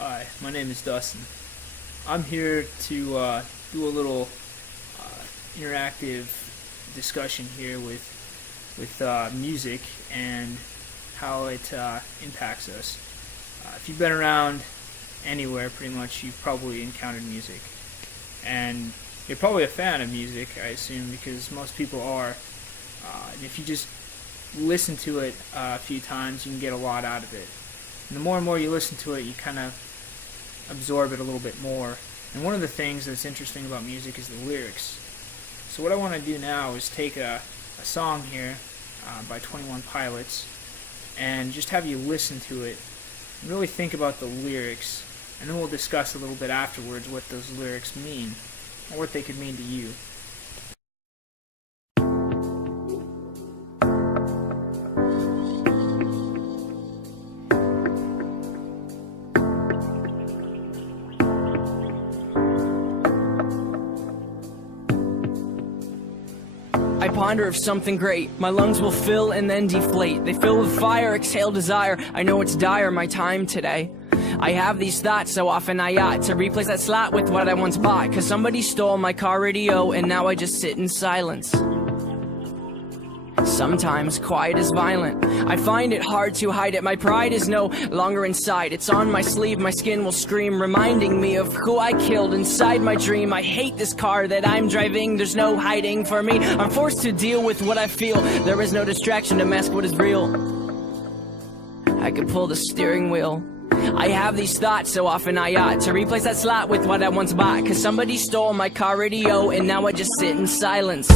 Hi, my name is Dustin. I'm here to do a little interactive discussion here with music and how it impacts us. If you've been around anywhere, pretty much, you've probably encountered music, and you're probably a fan of music, I assume, because most people are. And if you just listen to it a few times, you can get a lot out of it. And the more you listen to it, you kind of absorb it a little bit more. And one of the things that's interesting about music is the lyrics. So what I want to do now is take a song here by 21 Pilots and just have you listen to it and really think about the lyrics, and then we'll discuss a little bit afterwards what those lyrics mean or what they could mean to you. I ponder of something great. My lungs will fill and then deflate. They fill with fire, exhale desire. I know it's dire, my time today. I have these thoughts so often I ought to replace that slot with what I once bought. Cause somebody stole my car radio and now I just sit in silence. Sometimes quiet is violent. I find it hard to hide it. My pride is no longer inside. It's on my sleeve, my skin will scream, reminding me of who I killed inside my dream. I hate this car that I'm driving. There's no hiding for me. I'm forced to deal with what I feel. There is no distraction to mask what is real. I could pull the steering wheel. I have these thoughts so often I ought to replace that slot with what I once bought. Cause somebody stole my car radio and now I just sit in silence.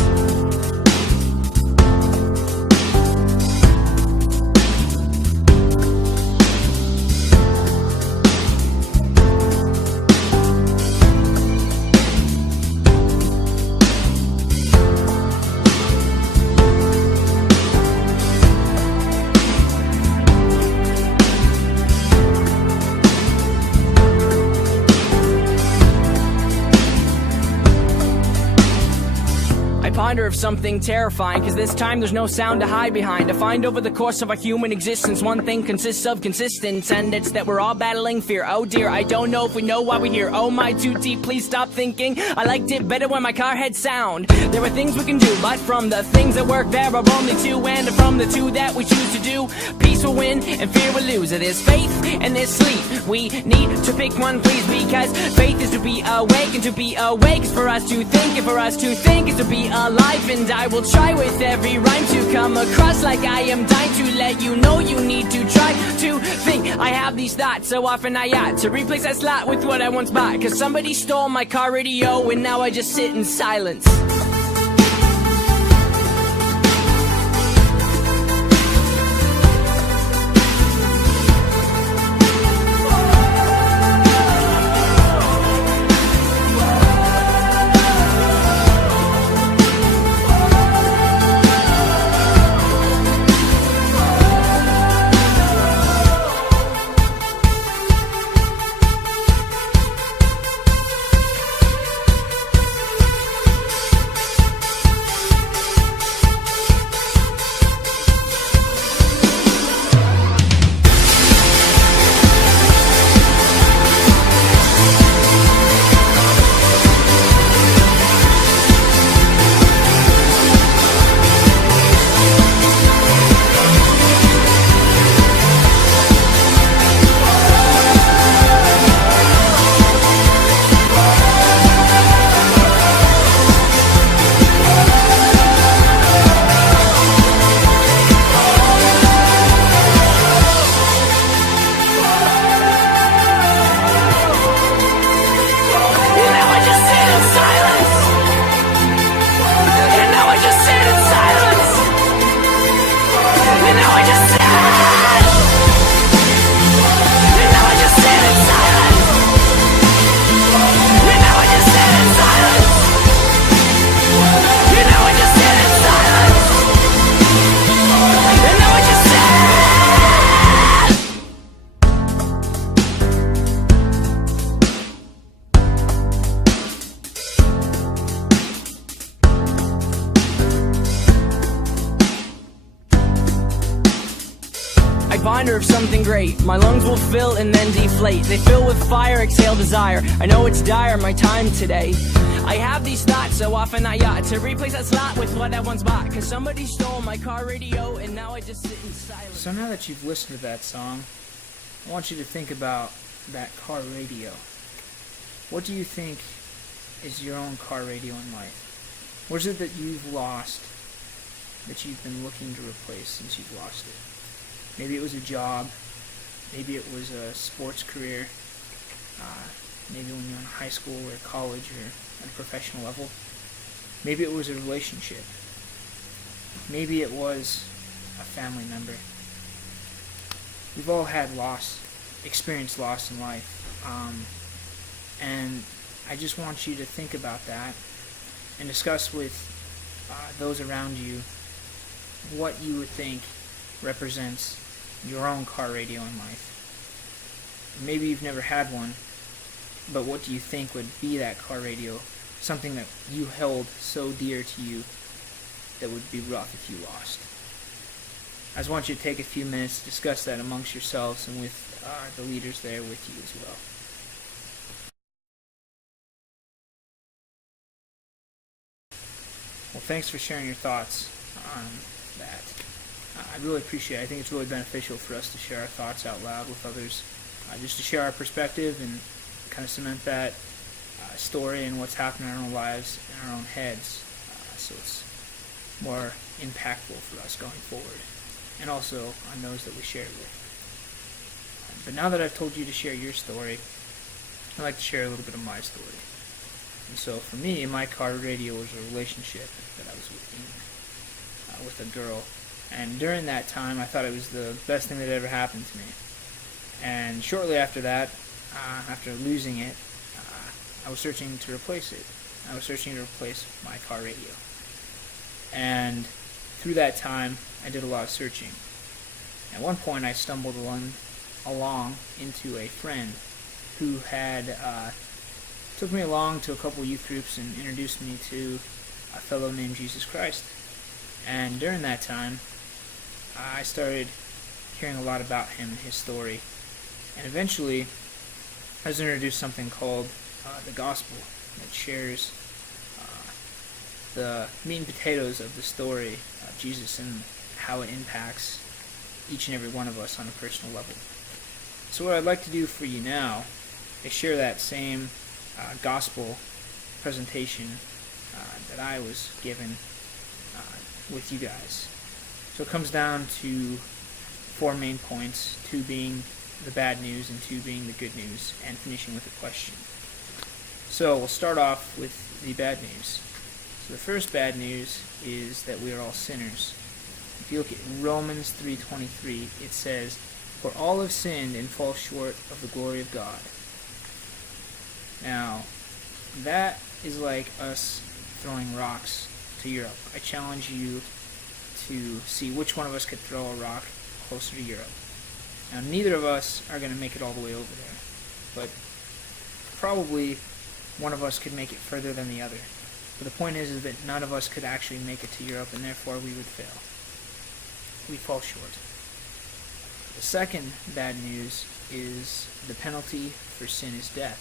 Ponder of something terrifying, cause this time there's no sound to hide behind. To find over the course of our human existence, one thing consists of consistence, and it's that we're all battling fear. Oh dear, I don't know if we know why we're here. Oh my, too deep, please stop thinking. I liked it better when my car had sound. There are things we can do, but from the things that work there are only two, and from the two that we choose to do, peace will win and fear will lose. There's faith and there's sleep. We need to pick one, please, because faith is to be awake, and to be awake is for us to think, and for us to think is to be alive. And I will try with every rhyme to come across like I am dying to let you know you need to try to think. I have these thoughts so often I ought to replace that slot with what I once bought. Cause somebody stole my car radio and now I just sit in silence. ponder of something great. My lungs will fill and then deflate. They fill with fire, exhale desire. I know it's dire, my time today. I have these thoughts so often I ought to replace that slot with what I once bought. Cause somebody stole my car radio and now I just sit in silence. So now that you've listened to that song, I want you to think about that car radio. What do you think is your own car radio in life? What is it that you've lost that you've been looking to replace since you've lost it? Maybe it was a job. Maybe it was a sports career. Maybe when you're in high school or college or at a professional level. Maybe it was a relationship. Maybe it was a family member. We've all had loss, experienced loss in life. And I just want you to think about that and discuss with those around you what you would think represents your own car radio in life. Maybe you've never had one, but what do you think would be that car radio? Something that you held so dear to you that would be rough if you lost. I just want you to take a few minutes to discuss that amongst yourselves and with the leaders there with you as well. Well, thanks for sharing your thoughts on that. I really appreciate it. I think it's really beneficial for us to share our thoughts out loud with others, just to share our perspective and kind of cement that story and what's happening in our own lives and our own heads, so it's more impactful for us going forward, and also on those that we share it with. But now that I've told you to share your story, I'd like to share a little bit of my story. And so for me, my car radio was a relationship that I was in with a girl. And during that time, I thought it was the best thing that ever happened to me. And shortly after that, after losing it, I was searching to replace it. I was searching to replace my car radio. And through that time, I did a lot of searching. At one point, I stumbled along into a friend who had took me along to a couple youth groups and introduced me to a fellow named Jesus Christ. And during that time, I started hearing a lot about him and his story. And eventually, I was introduced to something called the gospel that shares the meat and potatoes of the story of Jesus and how it impacts each and every one of us on a personal level. So what I'd like to do for you now is share that same gospel presentation that I was given with you guys. So it comes down to 4 main points, 2 being the bad news and 2 being the good news, and finishing with a question. So we'll start off with the bad news. So the first bad news is that we are all sinners. If you look at Romans 3:23, it says, "For all have sinned and fall short of the glory of God." Now, that is like us throwing rocks to Europe. I challenge you to see which one of us could throw a rock closer to Europe. Now, neither of us are going to make it all the way over there, but probably one of us could make it further than the other. But the point is that none of us could actually make it to Europe, and therefore we would fail. We fall short. The second bad news is the penalty for sin is death.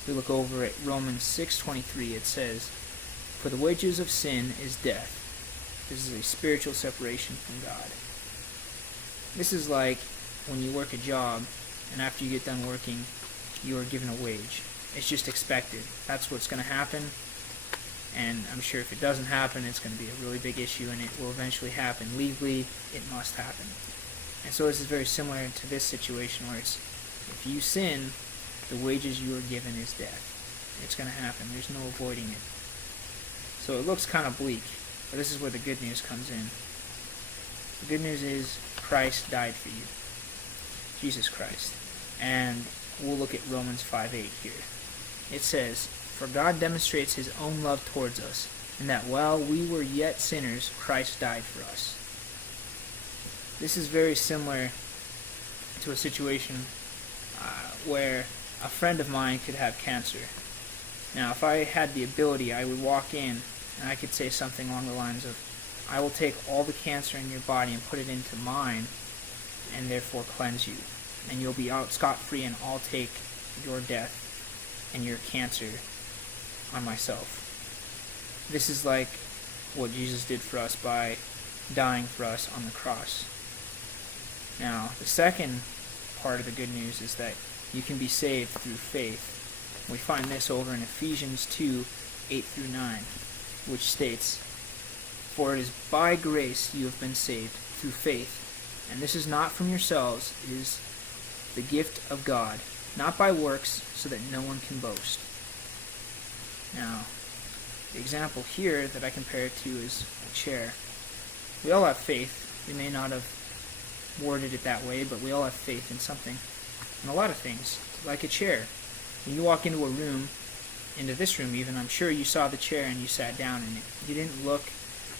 If we look over at Romans 6:23, it says, "For the wages of sin is death." This is a spiritual separation from God. This is like when you work a job, and after you get done working, you are given a wage. It's just expected. That's what's going to happen, and I'm sure if it doesn't happen, it's going to be a really big issue, and it will eventually happen. Legally, it must happen. And so this is very similar to this situation where it's, if you sin, the wages you are given is death. It's going to happen. There's no avoiding it. So it looks kind of bleak, but this is where the good news comes in. The good news is Christ died for you. Jesus Christ. And we'll look at Romans 5:8 here. It says, "For God demonstrates his own love towards us, in that while we were yet sinners, Christ died for us." This is very similar to a situation where a friend of mine could have cancer. Now, if I had the ability, I would walk in and I could say something along the lines of, "I will take all the cancer in your body and put it into mine and therefore cleanse you. And you'll be out scot-free, and I'll take your death and your cancer on myself. This is like what Jesus did for us by dying for us on the cross. Now, the second part of the good news is that you can be saved through faith. We find this over in Ephesians 2, 8 through 9, which states, "For it is by grace you have been saved through faith, and this is not from yourselves, it is the gift of God, not by works, so that no one can boast." Now, the example here that I compare it to is a chair. We all have faith. We may not have worded it that way, but we all have faith in something, in a lot of things, like a chair. When you walk into a room, into this room even, I'm sure you saw the chair and you sat down in it. You didn't look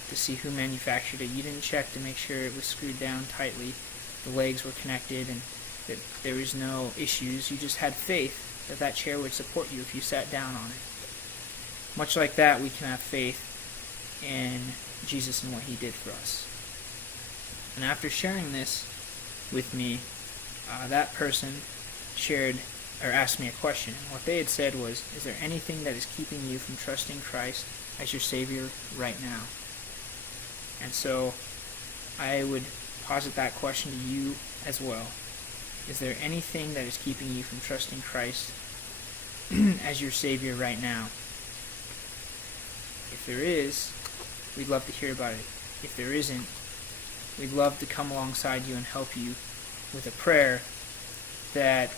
to see who manufactured it. You didn't check to make sure it was screwed down tightly, the legs were connected, and that there was no issues. You just had faith that that chair would support you if you sat down on it. Much like that, we can have faith in Jesus and what he did for us. And after sharing this with me, that person asked me a question. And what they had said was, is there anything that is keeping you from trusting Christ as your Savior right now? And so I would posit that question to you as well. Is there anything that is keeping you from trusting Christ as your Savior right now? If there is, we'd love to hear about it. If there isn't, we'd love to come alongside you and help you with a prayer that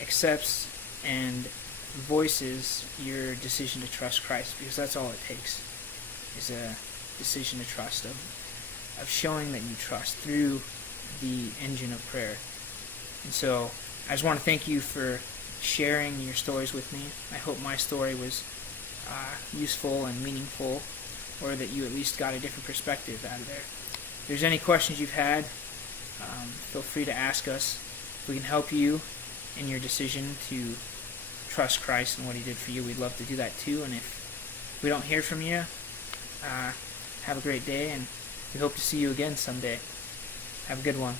accepts and voices your decision to trust Christ, because that's all it takes, is a decision to trust, of showing that you trust through the engine of prayer. And so I just want to thank you for sharing your stories with me. I hope my story was useful and meaningful, or that you at least got a different perspective out of there. If there's any questions you've had, feel free to ask us. If we can help you in your decision to trust Christ and what he did for you, we'd love to do that too. And if we don't hear from you, have a great day, and we hope to see you again someday. Have a good one.